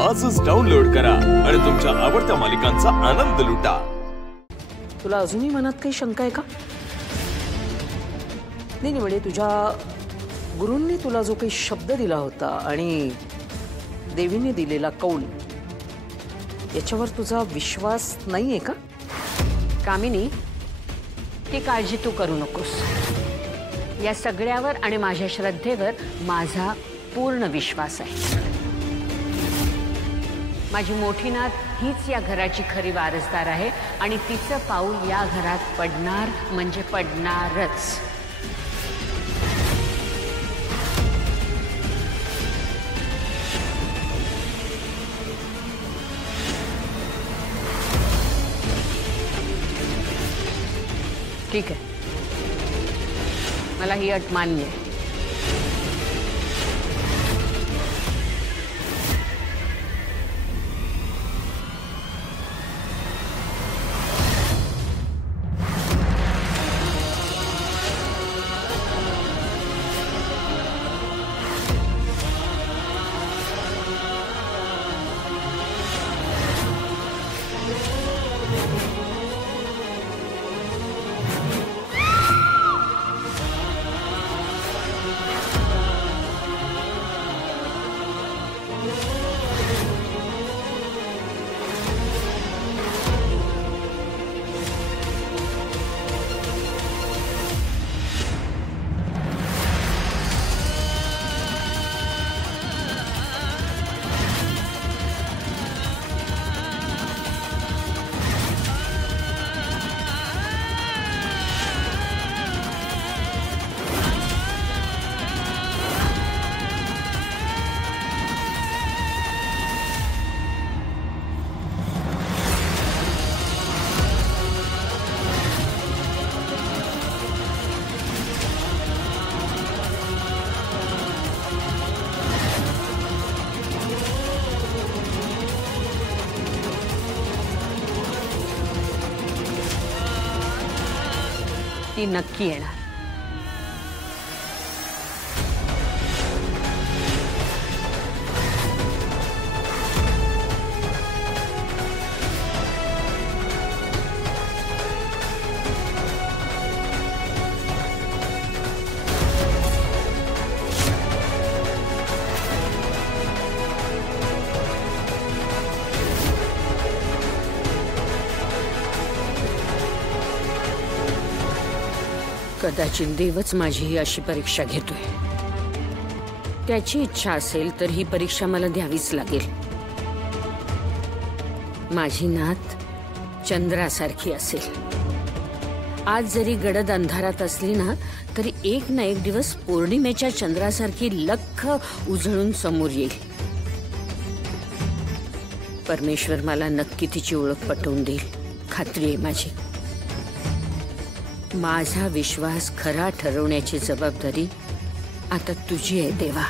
आजच डाउनलोड करा आणि तुमच्या आवडत्या मालिकांचा आनंद लुटा। तुला अजूनही मनात काही शंका आहे का? नाही म्हणजे तुझ्या गुरूंनी तुला जो काही शब्द दिला होता आणि देवीने दिलेला कौल याच्यावर तुझा विश्वास नाहीये का? कामिनी, ती काळजी तू करू नकोस। या सगळ्यावर आणि माझ्या श्रद्धेवर माझा पूर्ण विश्वास आहे। माझी मोठी नात हीच या घराची खरी वारसदार आहे आणि तिचं पाऊल या घरात पडणार म्हणजे पडणारच। ठीक आहे, मला ही अट मान्य आहे। ती नक्की येणार। कदाचित देवच माझी ही अशी परीक्षा घेतोय। त्याची इच्छा असेल तर ही परीक्षा मला द्यावीच लागेल। माझी नात चंद्रासारखी असेल। आज जरी गडद अंधारात असली ना तरी एक ना एक दिवस पौर्णिमेच्या चंद्रासारखी लख्ख उजळून समोर येईल। परमेश्वर मला नक्की तिची ओळख पटवून देईल, खात्री आहे माझी। माझा विश्वास खरा ठरवण्याची जबाबदारी आता तुझी आहे देवा।